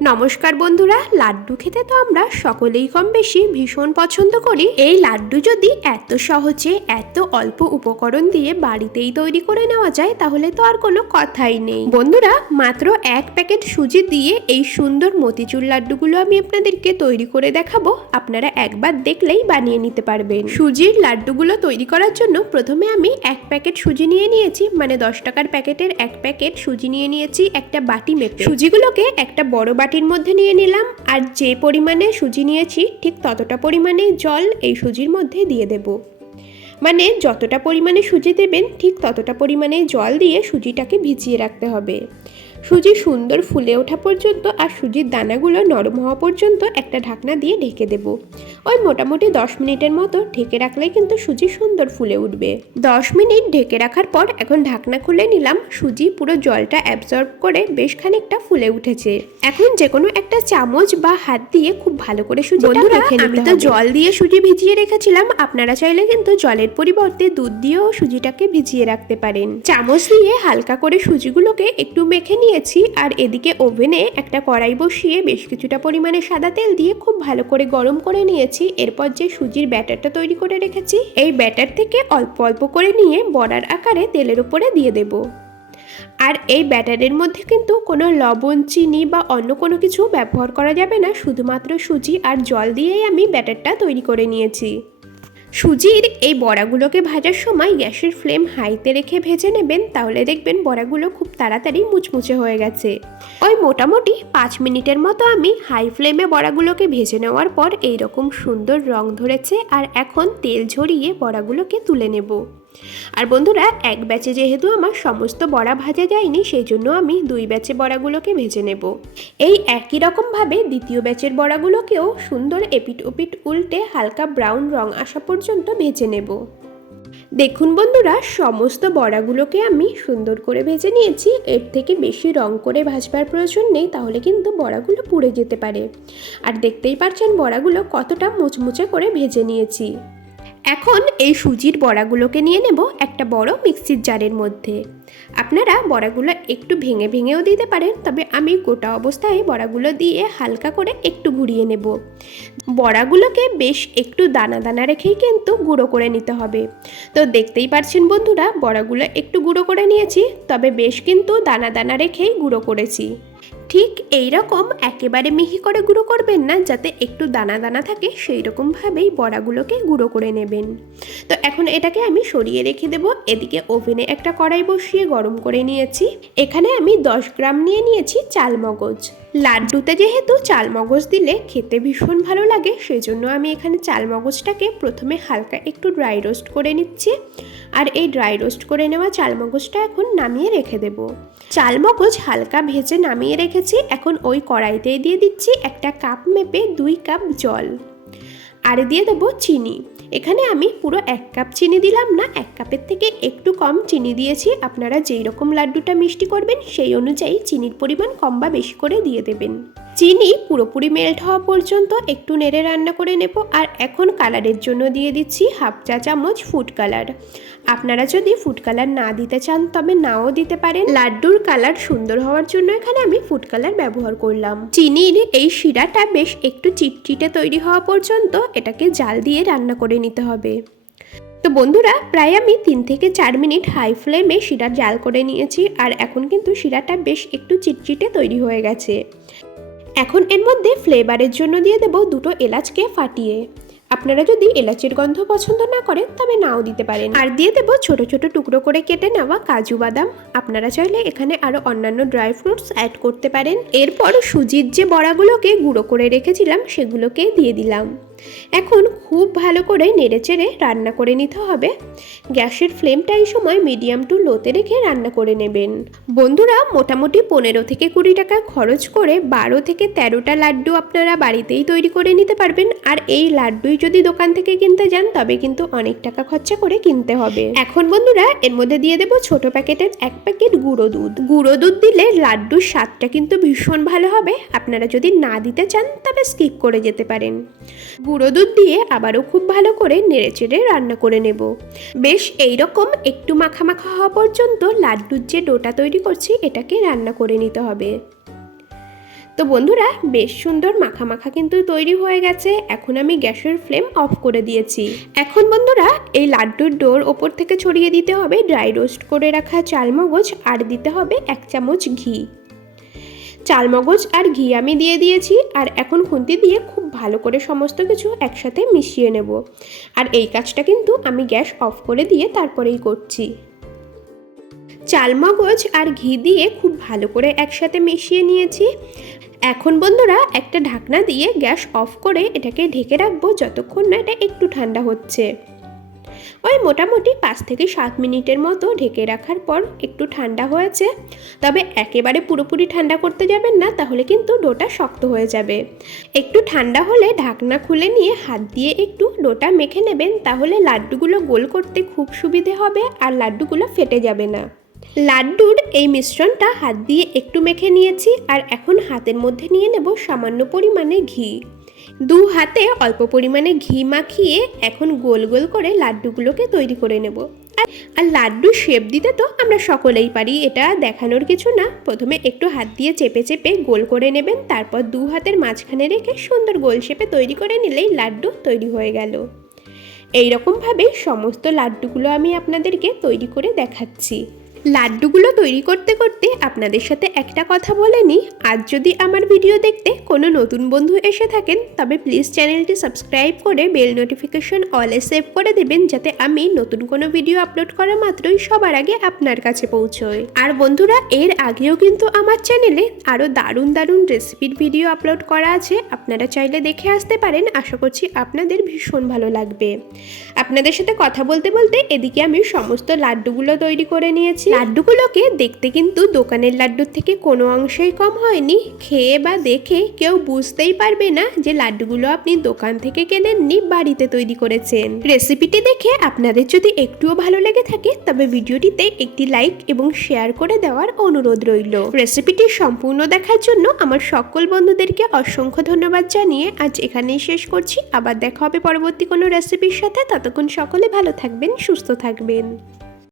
নমস্কার বন্ধুরা, লাড্ডু খেতে তো আমরা সকলেই কম বেশি ভীষণ পছন্দ করি। এই লাড্ডু যদি এত সহজে, এত অল্প উপকরণ দিয়ে বাড়িতেই তৈরি করে নেওয়া যায়, তাহলে তো আর কোনো কথাই নেই। বন্ধুরা, মাত্র এক প্যাকেট সুজি দিয়ে এই সুন্দর মতিচুর লাড্ডুগুলো আমি আপনাদেরকে তৈরি করে দেখাবো। আপনারা একবার দেখলেই বানিয়ে নিতে পারবেন। সুজির লাড্ডুগুলো তৈরি করার জন্য প্রথমে আমি এক প্যাকেট সুজি নিয়ে নিয়েছি মানে দশ টাকার প্যাকেটের এক প্যাকেট সুজি নিয়ে নিয়েছি একটা বাটি মেপে। সুজিগুলোকে একটা বড় বাটির মধ্যে নিয়ে নিলাম আর যে পরিমাণে সুজি নিয়েছি ঠিক ততটা পরিমাণে জল এই সুজির মধ্যে দিয়ে দেব। মানে যতটা পরিমাণে সুজি দেবেন ঠিক ততটা পরিমাণে জল দিয়ে সুজিটাকে ভিজিয়ে রাখতে হবে। সুজি সুন্দর ফুলে ওঠা পর্যন্ত আর সুজির দানাগুলো নরম হওয়া পর্যন্ত একটা ঢাকনা দিয়ে ঢেকে দেব। ওই মোটামুটি দশ মিনিটের মতো ঢেকে রাখলে কিন্তু সুজি সুন্দর ফুলে উঠবে। দশ মিনিট ঢেকে রাখার পর এখন ঢাকনা খুলে নিলাম সুজি পুরো জলটা অ্যাবজর্ব করে বেশ খানিকটা ফুলে উঠেছে। এখন যে কোনো একটা চামচ বা হাত দিয়ে খুব ভালো করে সুজি বন্ধুরা আমি তো জল দিয়ে সুজি ভিজিয়ে রেখেছিলাম আপনারা চাইলে কিন্তু জলের পরিবর্তে দুধ দিয়েও সুজিটাকে ভিজিয়ে রাখতে পারেন। চামচ দিয়ে হালকা করে সুজিগুলোকে একটু মেখে নিয়েছি আর এদিকে ওভেনে একটা কড়াই বসিয়ে বেশ কিছুটা পরিমাণে সাদা তেল দিয়ে খুব ভালো করে গরম করে নিয়েছি। এরপর যে সুজির ব্যাটারটা তৈরি করে রেখেছি, এই ব্যাটার থেকে অল্প অল্প করে নিয়ে বড়ার আকারে তেলের উপরে দিয়ে দেবো। আর এই ব্যাটারের মধ্যে কিন্তু কোনো লবণ, চিনি বা অন্য কোনো কিছু ব্যবহার করা যাবে না। শুধুমাত্র সুজি আর জল দিয়েই আমি ব্যাটারটা তৈরি করে নিয়েছি। সুজির এই বড়াগুলোকে ভাজার সময় গ্যাসের ফ্লেম হাইতে রেখে ভেজে নেবেন, তাহলে দেখবেন বড়াগুলো খুব তাড়াতাড়ি মুচমুচে হয়ে গেছে। ওই মোটামুটি পাঁচ মিনিটের মতো আমি হাই ফ্লেমে বড়াগুলোকে ভেজে নেওয়ার পর এইরকম সুন্দর রং ধরেছে, আর এখন তেল ঝরিয়ে বড়াগুলোকে তুলে নেব। আর বন্ধুরা, এক ব্যাচে যেহেতু আমার সমস্ত বড়া ভাজা যায়নি সেই জন্য আমি দুই ব্যাচে বড়াগুলোকে ভেজে নেব। এই একই রকমভাবে দ্বিতীয় ব্যাচের বড়াগুলোকেও সুন্দর এপিট ওপিট উল্টে হালকা ব্রাউন রং আসা পর্যন্ত ভেজে নেব। দেখুন বন্ধুরা, সমস্ত বড়াগুলোকে আমি সুন্দর করে ভেজে নিয়েছি। এর থেকে বেশি রং করে ভাজবার প্রয়োজন নেই, তাহলে কিন্তু বড়াগুলো পুড়ে যেতে পারে। আর দেখতেই পারছেন বড়াগুলো কতটা মুচমুচে করে ভেজে নিয়েছি। এখন এই সুজির বড়াগুলোকে নিয়ে নেব একটা বড় মিক্সির জারের মধ্যে। আপনারা বড়াগুলো একটু ভেঙে ভেঙেও দিতে পারেন, তবে আমি গোটা অবস্থায় বড়াগুলো দিয়ে হালকা করে একটু ঘুরিয়ে নেব। বড়াগুলোকে বেশ একটু দানা দানা রেখেই কিন্তু গুঁড়ো করে নিতে হবে। তো দেখতেই পারছেন বন্ধুরা, বড়াগুলো একটু গুঁড়ো করে নিয়েছি, তবে বেশ কিন্তু দানা দানা রেখেই গুঁড়ো করেছি। ঠিক এই রকম একেবারে মিহি করে গুঁড়ো করবেন না, যাতে একটু দানা দানা থাকে, সেই রকমভাবেই বড়াগুলোকে গুঁড়ো করে নেবেন। তো এখন এটাকে আমি সরিয়ে রেখে দেব। এদিকে ওভেনে একটা কড়াই বসিয়ে গরম করে নিয়েছি। এখানে আমি দশ গ্রাম নিয়ে নিয়েছি চালমগজ। লাড্ডুতে যেহেতু চালমগজ দিলে খেতে ভীষণ ভালো লাগে, সেজন্য আমি এখানে চালমগজটাকে প্রথমে হালকা একটু ড্রাই রোস্ট করে নিচ্ছি। আর এই ড্রাই রোস্ট করে নেওয়া চালমগজটা এখন নামিয়ে রেখে দেব। চালমগজ হালকা ভেজে নামিয়ে রেখেছি, এখন ওই কড়াইতেই দিয়ে দিচ্ছি একটা কাপ মেপে দুই কাপ জল। আর দিয়ে দেবো চিনি। এখানে আমি পুরো এক কাপ চিনি দিলাম না, এক কাপের থেকে একটু কম চিনি দিয়েছি। আপনারা যেই রকম লাড্ডুটা মিষ্টি করবেন, সেই অনুযায়ী চিনির পরিমাণ কম বা বেশি করে দিয়ে দেবেন। চিনি পুরোপুরি মেল্ট হওয়া পর্যন্ত একটু নেড়ে রান্না করে নেব আর এখন কালারের জন্য দিয়ে দিচ্ছি হাফ চা চামচ ফুড কালার আপনারা যদি ফুড কালার না দিতে চান, তবে নাও দিতে পারেন। লাড্ডুর কালার সুন্দর হওয়ার জন্য এখানে আমি ফুড কালার ব্যবহার করলাম। চিনির এই শিরাটা বেশ একটু চিটচিটে তৈরি হওয়া পর্যন্ত এটাকে জাল দিয়ে রান্না করে নিতে হবে। তো বন্ধুরা, প্রায় আমি তিন থেকে চার মিনিট হাই ফ্লেমে শিরা জাল করে নিয়েছি আর এখন কিন্তু শিরাটা বেশ একটু চিটচিটে তৈরি হয়ে গেছে। এখন এর মধ্যে ফ্লেভারের জন্য দিয়ে দেব দুটো এলাচকে ফাটিয়ে। আপনারা যদি এলাচের গন্ধ পছন্দ না করেন, তবে নাও দিতে পারেন। আর দিয়ে দেব ছোট ছোট টুকরো করে কেটে নেওয়া কাজু বাদাম। আপনারা চাইলে এখানে আরও অন্যান্য ড্রাই ফ্রুটস অ্যাড করতে পারেন। এরপর সুজির যে বড়াগুলোকে গুঁড়ো করে রেখেছিলাম সেগুলোকে দিয়ে দিলাম। এখন খুব ভালো করে নেড়েচেড়ে রান্না করে নিতে হবে। গ্যাসের ফ্লেমটা এই সময় মিডিয়াম টু লোতে রেখে রান্না করে নেবেন। বন্ধুরা, মোটামুটি পনেরো থেকে কুড়ি টাকা খরচ করে বারো থেকে তেরোটা লাড্ডু আপনারা বাড়িতেই তৈরি করে নিতে পারবেন। আর এই লাড্ডুই যদি দোকান থেকে কিনতে যান, তবে কিন্তু অনেক টাকা খরচা করে কিনতে হবে। এখন বন্ধুরা, এর মধ্যে দিয়ে দেবো ছোট প্যাকেটের এক প্যাকেট গুঁড়ো দুধ। গুঁড়ো দুধ দিলে লাড্ডুর স্বাদটা কিন্তু ভীষণ ভালো হবে। আপনারা যদি না দিতে চান, তবে স্কিপ করে যেতে পারেন। গুঁড়ো দুধ দিয়ে আবারও খুব ভালো করে নেড়েচেড়ে রান্না করে নেব। বেশ এই রকম একটু মাখা মাখা হওয়া পর্যন্ত লাড্ডুর যে ডোটা তৈরি করছি, এটাকে রান্না করে নিতে হবে। তো বন্ধুরা, বেশ সুন্দর মাখা মাখা কিন্তু তৈরি হয়ে গেছে। এখন আমি গ্যাসের ফ্লেম অফ করে দিয়েছি। এখন বন্ধুরা, এই লাড্ডুর ডোর ওপর থেকে ছড়িয়ে দিতে হবে ড্রাই রোস্ট করে রাখা চালমগজ, আর দিতে হবে এক চামচ ঘি। চালমগজ আর ঘি আমি দিয়ে দিয়েছি আর এখন খুন্তি দিয়ে খুব ভালো করে সমস্ত কিছু একসাথে মিশিয়ে নেব। আর এই কাজটা কিন্তু আমি গ্যাস অফ করে দিয়ে তারপরেই করছি। চালমগজ আর ঘি দিয়ে খুব ভালো করে একসাথে মিশিয়ে নিয়েছি। এখন বন্ধুরা একটা ঢাকনা দিয়ে গ্যাস অফ করে এটাকে ঢেকে রাখব যতক্ষণ না এটা একটু ঠান্ডা হচ্ছে। ওই মোটামুটি পাঁচ থেকে সাত মিনিটের মতো ঢেকে রাখার পর একটু ঠান্ডা হয়েছে। তবে একেবারে পুরোপুরি ঠান্ডা করতে যাবেন না, তাহলে কিন্তু ডোটা শক্ত হয়ে যাবে। একটু ঠান্ডা হলে ঢাকনা খুলে নিয়ে হাত দিয়ে একটু ডোটা মেখে নেবেন, তাহলে লাড্ডুগুলো গোল করতে খুব সুবিধে হবে আর লাড্ডুগুলো ফেটে যাবে না। লাড্ডুর এই মিশ্রণটা হাত দিয়ে একটু মেখে নিয়েছি আর এখন হাতের মধ্যে নিয়ে নেব সামান্য পরিমাণে ঘি। দু হাতে অল্প পরিমাণে ঘি মাখিয়ে এখন গোল গোল করে লাড্ডুগুলোকে তৈরি করে নেব। আর- লাড্ডু শেপ দিতে তো আমরা সকলেই পারি, এটা দেখানোর কিছু না। প্রথমে একটু হাত দিয়ে চেপে চেপে গোল করে নেবেন, তারপর দু হাতের মাঝখানে রেখে সুন্দর গোল শেপে তৈরি করে নিলেই লাড্ডু তৈরি হয়ে গেল। এই রকমভাবে সমস্ত লাড্ডুগুলো আমি আপনাদেরকে তৈরি করে দেখাচ্ছি। লাড্ডুগুলো তৈরি করতে করতে আপনাদের সাথে একটা কথা বলে নিই। আজ যদি আমার ভিডিও দেখতে কোনো নতুন বন্ধু এসে থাকেন, তবে প্লিজ চ্যানেলটি সাবস্ক্রাইব করে বেল নোটিফিকেশন অলে সেভ করে দেবেন, যাতে আমি নতুন কোনো ভিডিও আপলোড করা মাত্রই সবার আগে আপনার কাছে পৌঁছয় আর বন্ধুরা, এর আগেও কিন্তু আমার চ্যানেলে আরও দারুণ দারুণ রেসিপির ভিডিও আপলোড করা আছে। আপনারা চাইলে দেখে আসতে পারেন, আশা করছি আপনাদের ভীষণ ভালো লাগবে। আপনাদের সাথে কথা বলতে বলতে এদিকে আমি সমস্ত লাড্ডুগুলো তৈরি করে নিয়েছি। লাড্ডুগুলোকে দেখতে কিন্তু দোকানের লাড্ডুর থেকে কোনো অংশেই কম হয়নি। খেয়ে বা দেখে কেউ বুঝতেই পারবে না যে লাড্ডুগুলো আপনি দোকান থেকে কেনেননি, বাড়িতে তৈরি করেছেন। রেসিপিটি দেখে আপনাদের যদি একটুও ভালো লেগে থাকে, তবে ভিডিওটিতে একটি লাইক এবং শেয়ার করে দেওয়ার অনুরোধ রইল। রেসিপিটি সম্পূর্ণ দেখার জন্য আমার সকল বন্ধুদেরকে অসংখ্য ধন্যবাদ জানিয়ে আজ এখানেই শেষ করছি। আবার দেখা হবে পরবর্তী কোনো রেসিপির সাথে। ততক্ষণ সকলে ভালো থাকবেন, সুস্থ থাকবেন।